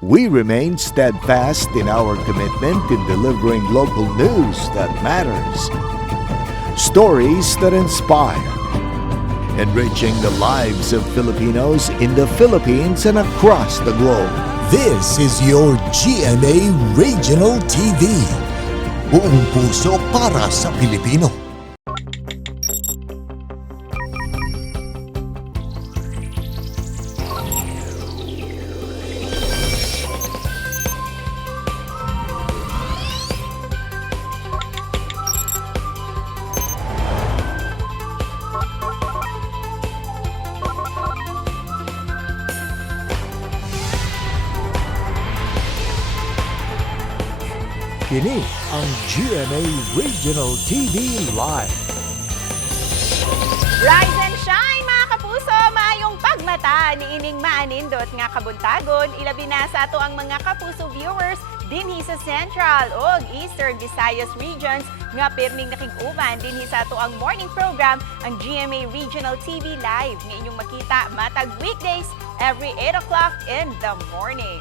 We remain steadfast in our commitment in delivering local news that matters, stories that inspire, enriching the lives of Filipinos in the Philippines and across the globe. This is your GMA Regional TV. Buong puso para sa Pilipino. Kini ang GMA Regional TV Live. Rise and shine mga kapuso! Maayong pagmata ni ining maanindot nga kabuntagon. Ilabi na sa ato ang mga kapuso viewers dinhi sa Central ug Eastern Visayas regions nga pirming nakig-uban dinhi sa ato ang morning program ang GMA Regional TV Live nga inyong makita matag weekdays every 8 o'clock in the morning.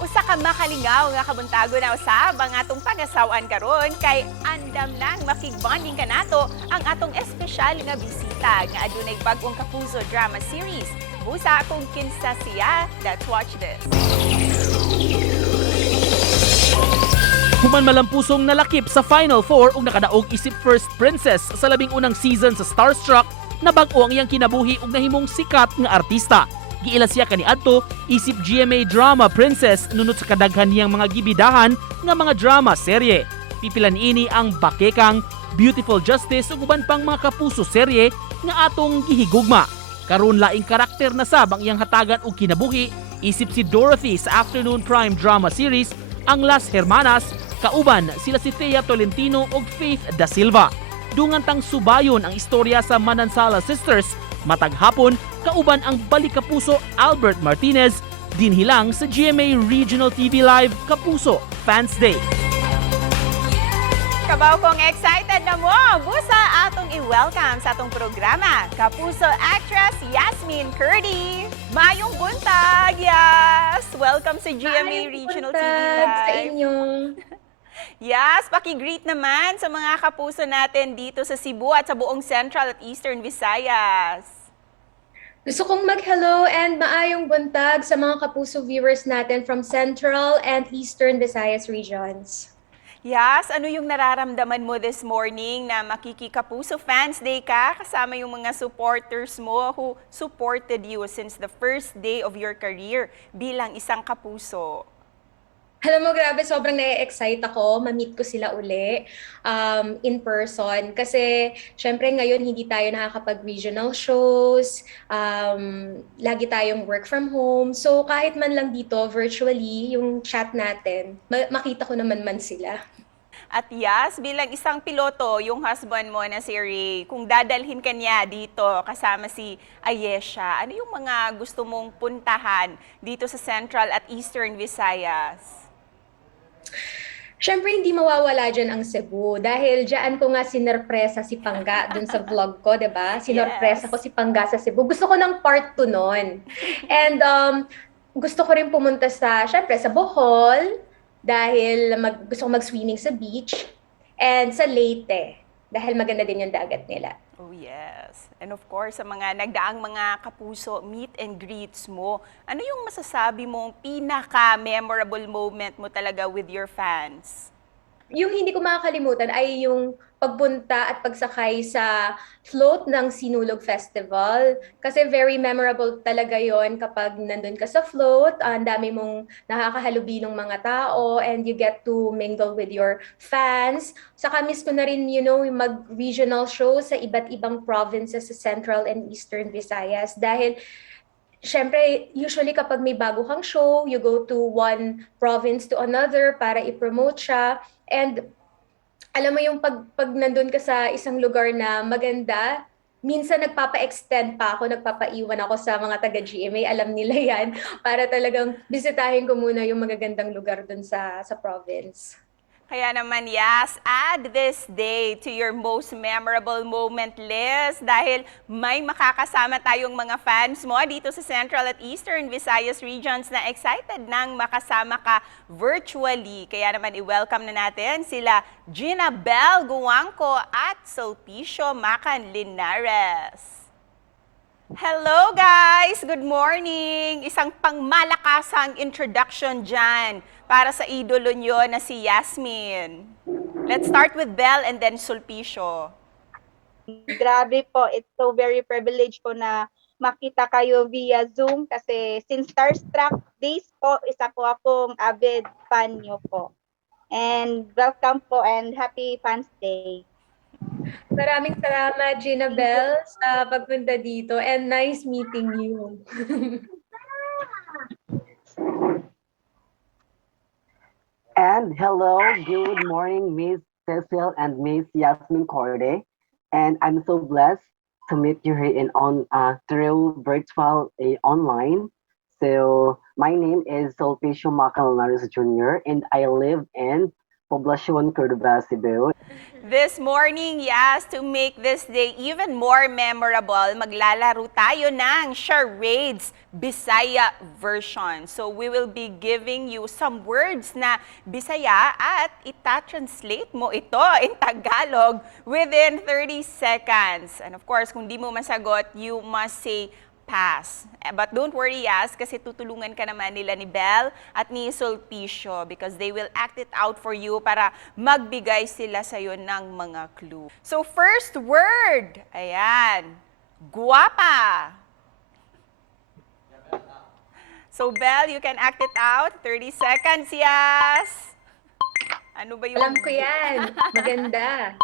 Usa ka makalingaw nga kabuntago na usab ang atong pag-asawan karon kay andam lang makig-bonding kanato ang atong espesyal nga bisita nga adunay bag-ong kapuso drama series. Busa kung kinsa siya, let's watch this. Human malampusong nalakip sa Final Four ug nakadaog isip First Princess sa labing unang season sa Starstruck na bag-o ang iyang kinabuhi ug nahimong sikat nga artista. Giila siya kaniadto isip GMA Drama Princess nunot sa kadaghan niyang mga gibidahan nga mga drama serye. Pipilan ini ang Bakekang, Beautiful Justice ug uban pang mga kapuso serye nga atong gihigugma. Karon laing karakter na sab ang iyang hatagan og kinabuhi isip si Dorothy sa Afternoon Prime drama series ang Las Hermanas, kauban sila si Thea Tolentino ug Faith Da Silva. Dungan tang subayon ang istorya sa Manansala Sisters matag hapon kauban ang balik kapuso Albert Martinez dinhilang sa GMA Regional TV Live Kapuso Fans Day. Kabaw kong excited na mo! Busa atong i-welcome sa atong programa, Kapuso actress Yasmin Curdy. Mayong buntag, yes! Welcome sa GMA Regional TV Live. Sa inyo. Yes, paki-greet naman sa mga kapuso natin dito sa Cebu at sa buong Central at Eastern Visayas. Gusto kong mag-hello and maayong buntag sa mga kapuso viewers natin from Central and Eastern Visayas regions. Yes, ano yung nararamdaman mo this morning na makikikapuso Fans Day ka kasama yung mga supporters mo who supported you since the first day of your career bilang isang kapuso? Alam mo, grabe, sobrang na-excite ako. Ma-meet ko sila uli in person. Kasi, syempre ngayon, hindi tayo nakakapag-regional shows. Lagi tayong work from home. So, kahit man lang dito, virtually, yung chat natin, makita ko naman sila. At yes, bilang isang piloto, yung husband mo na si Ray, kung dadalhin ka niya dito kasama si Ayesha, ano yung mga gusto mong puntahan dito sa Central at Eastern Visayas? Siyempre, hindi mawawala dyan ang Cebu. Dahil dyan ko nga sinorpresa si Pangga dun sa vlog ko, diba? Sinorpresa ko si Pangga sa Cebu. Gusto ko ng part 2 nun. And gusto ko rin pumunta siyempre, sa Bohol, dahil gusto ko mag-swimming sa beach. And sa Leyte, dahil maganda din yung dagat nila. Oh yes. And of course, sa mga nagdaang mga kapuso, meet and greets mo, ano yung masasabi mong pinaka-memorable moment mo talaga with your fans? Yung hindi ko makakalimutan ay yung pagpunta at pagsakay sa float ng Sinulog Festival. Kasi very memorable talaga yon kapag nandun ka sa float, ang dami mong nakakahalubinong mga tao, and you get to mingle with your fans. Saka miss ko na rin, yung mag-regional show sa iba't ibang provinces sa Central and Eastern Visayas. Dahil syempre, usually kapag may bago kang show, you go to one province to another para i-promote siya. And alam mo yung pag nandun ka sa isang lugar na maganda, minsan nagpapa-extend pa ako, nagpapaiwan ako sa mga taga-GMA, alam nila yan, para talagang bisitahin ko muna yung magagandang lugar dun sa province. Kaya naman, yes, add this day to your most memorable moment list dahil may makakasama tayong mga fans mo dito sa Central at Eastern Visayas regions na excited nang makasama ka virtually. Kaya naman, i-welcome na natin sila Gina Bell Guangco at Sulpicio Macan Linares. Hello guys! Good morning! Isang pangmalakasang introduction dyan para sa idolo nyo na si Yasmin. Let's start with Belle and then Sulpicio. Grabe po, it's so very privileged po na makita kayo via Zoom kasi since Starstruck days po, isa po akong avid fan nyo po. And welcome po and happy Fans Day. Maraming salamat, Gina Bell, sa pagpunta dito and nice meeting you. And hello, good morning, Miss Cecil and Miss Yasmin Corday. And I'm so blessed to meet you here through virtual online. So my name is Sulpicio Macan Linares Jr. and I live in Poblacion, Córdoba, Cebu. This morning, yes, to make this day even more memorable, maglalaro tayo ng charades Bisaya version. So we will be giving you some words na Bisaya at ita-translate mo ito in Tagalog within 30 seconds. And of course, kung di mo masagot, you must say pass. But don't worry, yes, kasi tutulungan ka naman nila ni Belle at ni Sulpicio because they will act it out for you para magbigay sila sa'yo ng mga clue. So first word, ayan, guwapa. So Belle, you can act it out. 30 seconds, yes. Ano ba yung... Alam ko yan. Maganda.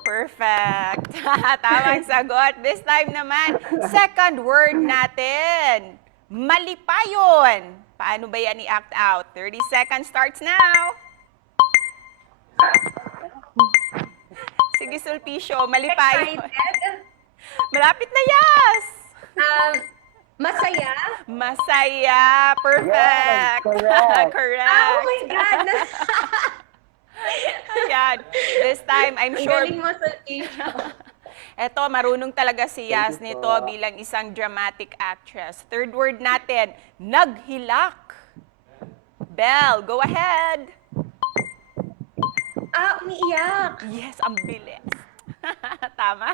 Perfect. Tamang sagot. This time naman, second word natin. Malipayon. Paano ba yan i-act out? 30 seconds starts now. Sige, Sulpicio, malipayon. Excited? Malapit na, yes! Masaya? Masaya. Perfect. Yes, correct. Correct. Oh my God! Ayan. This time, I'm Ang sure... galing mo, Sulpicio. Eto, marunong talaga si Yas Thank you nito po. bilang isang dramatic actress. Third word natin, naghilak. Belle, go ahead. Umiiyak. Yes, ang bilis. Tama.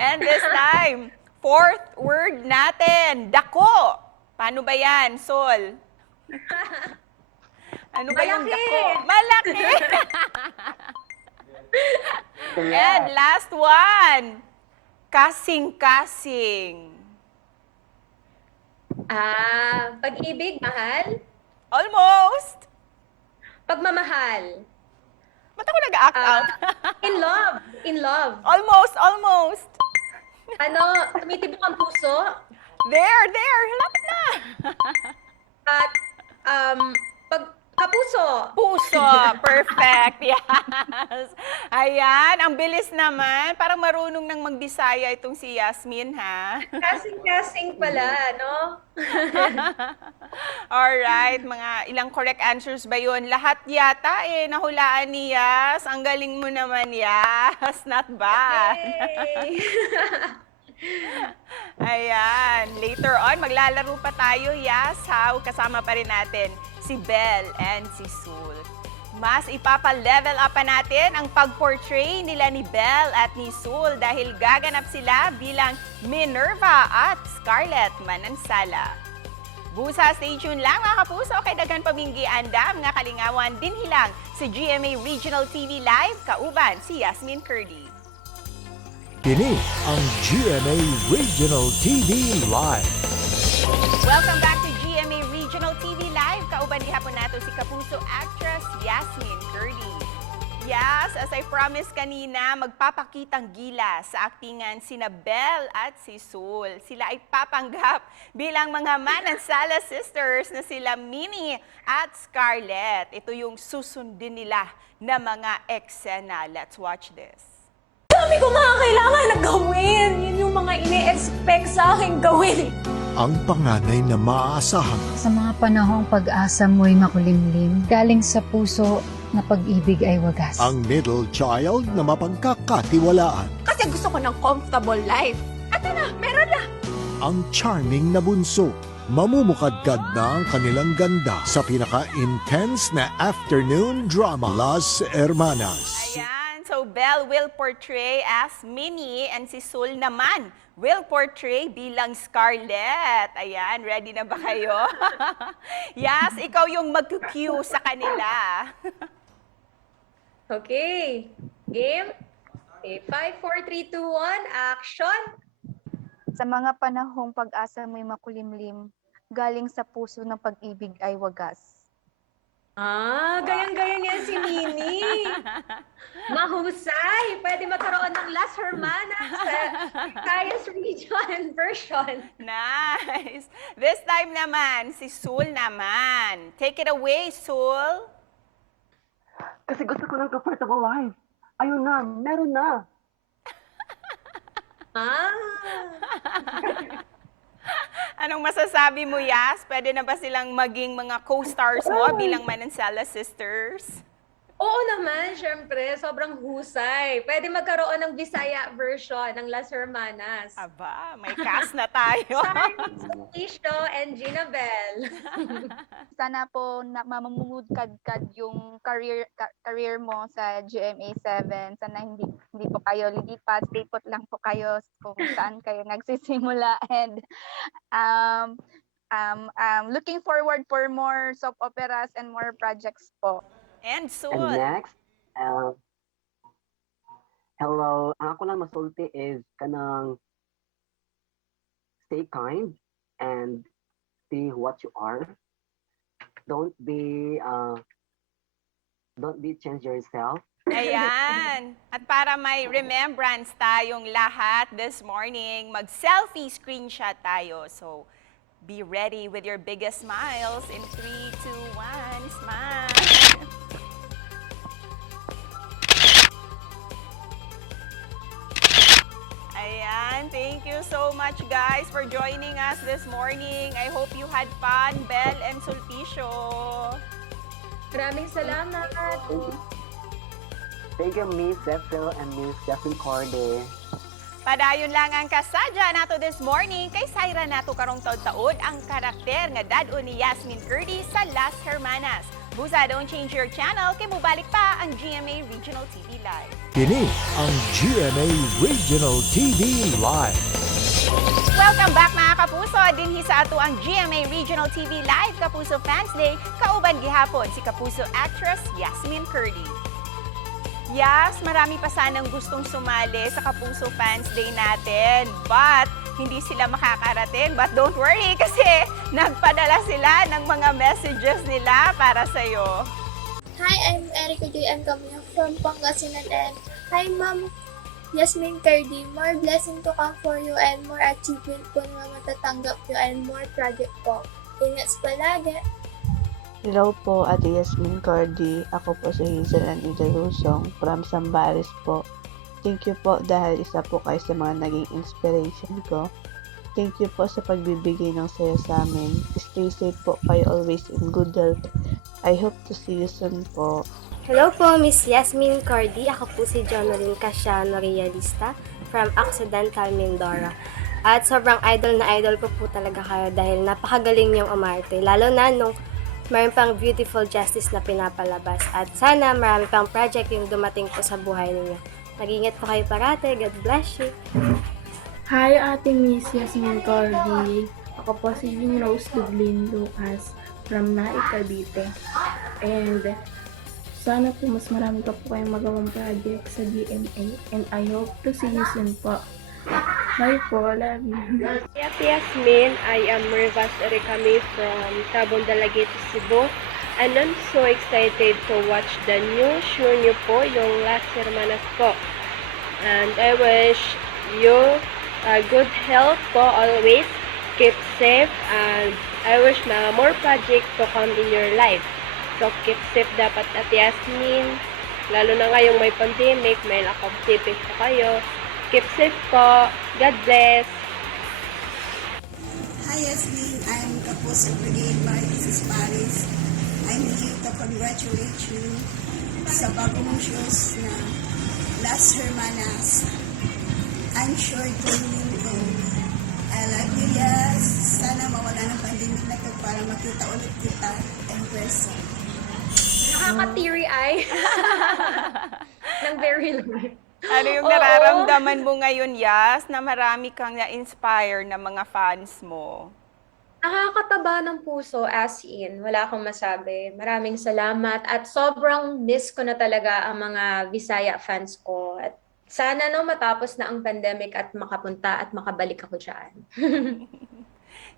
And this time, fourth word natin, dako. Paano ba yan, Sol? Ano ba yung Malaki. dako? Malaki! And Correct. last one, kasing-kasing. Pag-ibig, mahal. Almost. Pagmamahal. Ba't ako nag-act out? In love. In love. Almost, almost. Tumitibok ang puso. There, lapit na. At, kapuso. Puso, perfect, yes. Ayan, ang bilis naman. Parang marunong nang magbisaya itong si Yasmin, ha? Kasing-kasing pala, no? Alright, mga ilang correct answers ba yun? Lahat yata nahulaan ni Yas. Ang galing mo naman, Yas. Not bad. Yay! Ayan, later on, maglalaro pa tayo, Yas. How? Kasama pa rin natin si Belle and si Sul. Mas ipapa-level up pa natin ang pag-portray nila ni Belle at ni Sul dahil gaganap sila bilang Minerva at Scarlett Manansala. Busa, stay tuned lang mga kapuso kay daghan paminggi andam nga kalingawan din hilang sa GMA Regional TV Live kauban si Yasmin Curdy. Kini ang GMA Regional TV Live. Welcome back to GMA Regional TV Live. Kauban di hapon nato si Kapuso actress Yasmin Curdy. Yes, as I promised kanina, magpapakitang gila sa aktingan sina Belle at si Sul. Sila ay papanggap bilang mga Manansala sisters na sila Minnie at Scarlett. Ito yung susundin nila na mga eksena. Let's watch this. Dami ko mga kailangan na gawin. Yun yung mga ini-expect sa akin gawin. Ang panganay na maaasahan Sa mga panahong pag-asa mo'y makulimlim, galing sa puso na pag-ibig ay wagas. Ang middle child na mapagkakatiwalaan. Kasi gusto ko ng comfortable life. Eto na, meron na. Ang charming na bunso. Mamumukadkad na ang kanilang ganda sa pinaka-intense na afternoon drama, Las Hermanas. Ayan, so Belle will portray as Minnie and si Sul naman will portray bilang Scarlett. Ayan, ready na ba kayo? Yes, ikaw yung mag-cue sa kanila. Okay. Game? Okay, 5, 4, 3, 2, 1, action! Sa mga panahong pag-asa mo'y makulimlim, galing sa puso ng pag-ibig ay wagas. Gayang-gayang yan si Nini. Mahusay! Pwede magkaroon ng Las Hermanas Visayas Region version. Nice. This time naman, si Sul naman. Take it away, Sul. Kasi gusto ko ng comfortable life. Ayun na, meron na. Anong masasabi mo, Yas? Pwede na ba silang maging mga co-stars mo bilang Manansala Sisters? Oo naman, syempre. Sobrang husay. Pwede magkaroon ng Bisaya version ng Las Hermanas. Aba, may cast na tayo. Starring Solisho and Gina Bell. Sana po na mamumudkad-kad yung career mo sa GMA7. Sana hindi po kayo lilipat, stay put lang po kayo kung saan kayo nagsisimula. And looking forward for more soap operas and more projects po. And And Sul. next, hello, ang ako lang masulti is kanang stay kind and be what you are. Don't be change yourself. Ayan. At para may remembrance tayong lahat this morning, mag-selfie screenshot tayo. So, be ready with your biggest smiles in 3, 2, 1, smile. Ayan, thank you so much guys for joining us this morning. I hope you had fun, Belle and Sulpicio. Maraming salamat. Thank you, Miss Cecil and Miss Jasmine Corday. Padayon lang ang kasadya nato this morning kay Syra nato karong taud-taod ang karakter nga dad-o ni Yasmin Curdy sa Las Hermanas. Busa, don't change your channel kay mubalik pa ang GMA Regional TV Live. Kini ang GMA Regional TV Live. Welcome back mga kapuso! Dinhi sa ato ang GMA Regional TV Live Kapuso Fans Day, kauban gihapon si Kapuso actress Yasmin Curdy. Yes, marami pa sanang gustong sumali sa Kapuso Fans Day natin. But, hindi sila makakarating. But don't worry kasi nagpadala sila ng mga messages nila para sa'yo. Hi, I'm Erica J. M. Camino from Pangasinan and hi, Ma'am Yasmin Curdy. More blessing to come for you and more achievement po na matatanggap nyo and more project po. Ingat palagi! Hello po, Ate Yasmin Cordy. Ako po si Hazel Anita Lusong from Zambales po. Thank you po dahil isa po kayo sa mga naging inspiration ko. Thank you po sa pagbibigay ng saya sa amin. Stay safe po kayo always in good health. I hope to see you soon po. Hello po, Miss Yasmin Cordy. Ako po si Jonalyn Casiano Realista from Occidental, Mindoro. At sobrang idol na idol ko po talaga kayo dahil napakagaling niyong umarte. Lalo na nung mayroon pang Beautiful Justice na pinapalabas. At sana marami pang project yung dumating po sa buhay ninyo. Mag-ingat po kayo parate. God bless you. Hi, Ate Miss Yasmin Cordy. Ako po si Rose Dublin Lucas from Naik, Cavite. And sana po mas marami pa po kayong magawang project sa GMA. And I hope to see you soon po. Bye po, love you. Yasmin, I am Rivas Ericami from Tabon, Dalagete, Cebu. And I'm so excited to watch the new show niyo po, yung Las Hermanas po. And I wish you good health po always. Keep safe and I wish na more project to come in your life. So keep safe dapat at Yasmin. Lalo na ngayong may pandemic, may lack of safety po kayo. Keep safe po. God bless. Hi Yasmin, I'm Kapuso Brigade by Mrs. Paris. I'm here to congratulate you sa bago mong shows na Las Hermanas. I'm sure tuloy ko. I love you, yes. Sana mawala ng pandemic na to para makita ulit kita in person. Nakaka-teary eye. Ng very long. Ano yung Oo. nararamdaman mo ngayon, Yas, na marami kang na-inspire na mga fans mo? Nakakataba ng puso, as in. Wala akong masabi. Maraming salamat at sobrang miss ko na talaga ang mga Visaya fans ko. At sana matapos na ang pandemic at makapunta at makabalik ako dyan.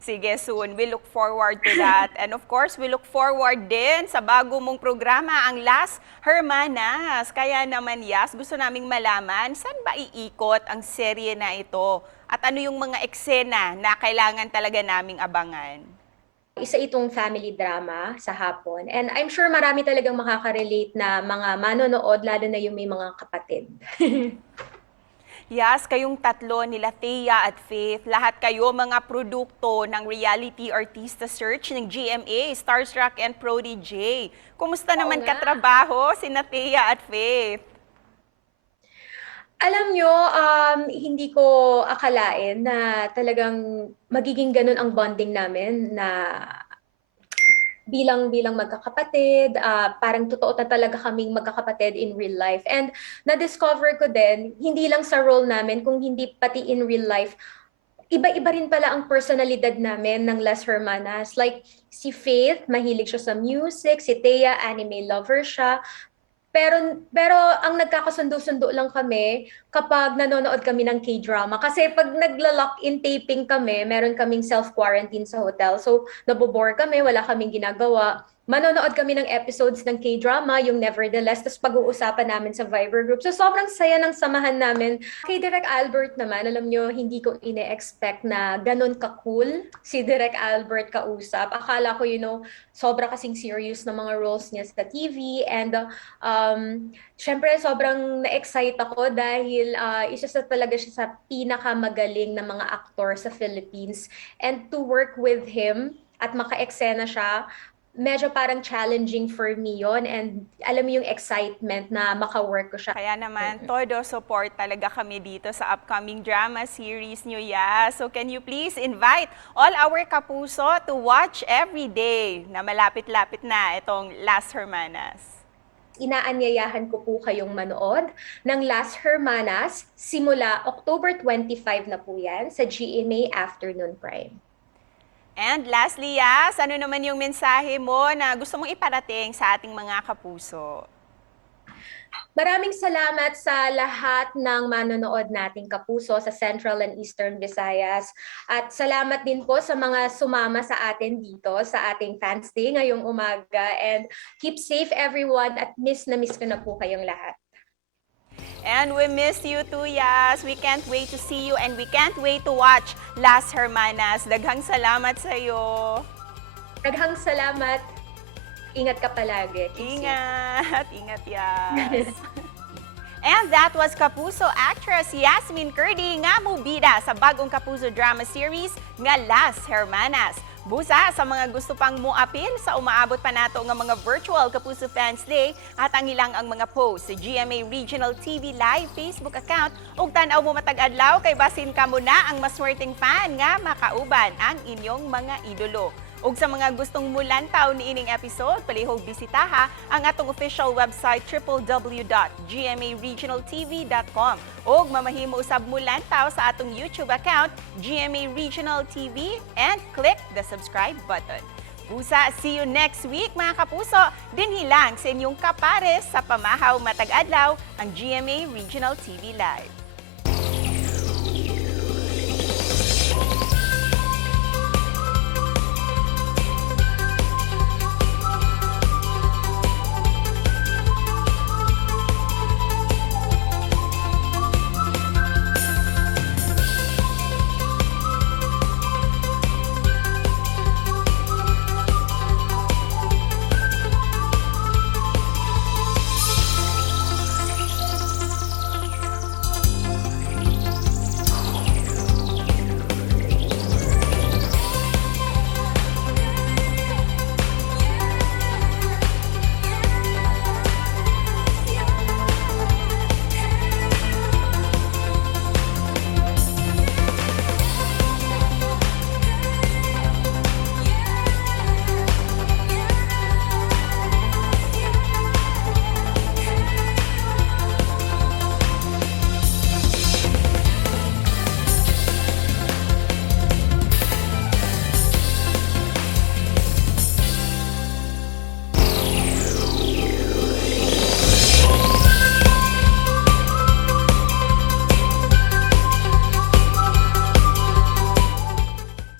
Sige, soon. We look forward to that. And of course, we look forward din sa bago mong programa, ang Las Hermanas. Kaya naman, Yas, gusto naming malaman, saan ba iikot ang serye na ito? At ano yung mga eksena na kailangan talaga naming abangan? Isa itong family drama sa hapon. And I'm sure marami talagang makaka-relate na mga manonood, lalo na yung may mga kapatid. Yes, kayong tatlo nila Thea at Faith, lahat kayo mga produkto ng Reality Artista Search ng GMA, Starstruck and Prodigy. Kumusta naman katrabaho sina Thea at Faith? Alam nyo, hindi ko akalain na talagang magiging ganun ang bonding namin na bilang magkakapatid, parang totoo na talaga kaming magkakapatid in real life. And na-discover ko din, hindi lang sa role namin, kung hindi pati in real life, iba-iba rin pala ang personalidad namin ng Las Hermanas. Like, si Faith, mahilig siya sa music, si Thea, anime lover siya. Pero ang nagkakasundo-sundo lang kami kapag nanonood kami ng K-drama. Kasi pag nagla-lock-in taping kami, meron kaming self-quarantine sa hotel. So, nabobore kami, wala kaming ginagawa. Manonood kami ng episodes ng K-drama, yung Nevertheless, tapos pag-uusapan namin sa Viber group. So, sobrang saya ng samahan namin. Kay Direk Albert naman, alam nyo, hindi ko ine-expect na ganun ka-cool si Direk Albert kausap. Akala ko, sobra kasing serious na mga roles niya sa TV. And, syempre, sobrang na-excite ako dahil isa talaga siya sa pinakamagaling na mga aktor sa Philippines. And to work with him at maka-eksena siya, medyo parang challenging for me yon, and alam mo yung excitement na maka-work ko siya. Kaya naman, todo support talaga kami dito sa upcoming drama series nyo, ya. So can you please invite all our kapuso to watch every day na malapit-lapit na itong Las Hermanas? Inaanyayahan ko po kayong manood ng Las Hermanas simula October 25 na po yan sa GMA Afternoon Prime. And lastly, Yas, ano naman yung mensahe mo na gusto mong iparating sa ating mga kapuso? Maraming salamat sa lahat ng manonood nating kapuso sa Central and Eastern Visayas. At salamat din po sa mga sumama sa atin dito sa ating Fans Day ngayong umaga. And keep safe everyone, at miss na miss ko na po kayong lahat. And we miss you too, Yas. We can't wait to see you and we can't wait to watch Las Hermanas. Daghang salamat sa iyo. Daghang salamat. Ingat ka palagi. Ingat. Ingat, Yas. And that was Kapuso actress Yasmin Curdy nga mubida sa bagong Kapuso drama series nga Las Hermanas. Busa sa mga gusto pang muapil sa umaabot pa nato nga mga virtual Kapuso Fans Day at ang ilang ang mga post sa GMA Regional TV Live Facebook account ug tan-aw mo matag adlaw kay basin kamo na ang maswerteng fan nga makauban ang inyong mga idolo. Ug sa mga gustong mulantaw ni ining episode, palihog bisitaha ang atong official website www.gmaregionaltv.com ug mamahimo usab mulantaw sa atong YouTube account GMA Regional TV and click the subscribe button. Busa, see you next week mga kapuso. Dinhi lang sa inyong kapares sa pamahaw matag adlaw ang GMA Regional TV Live.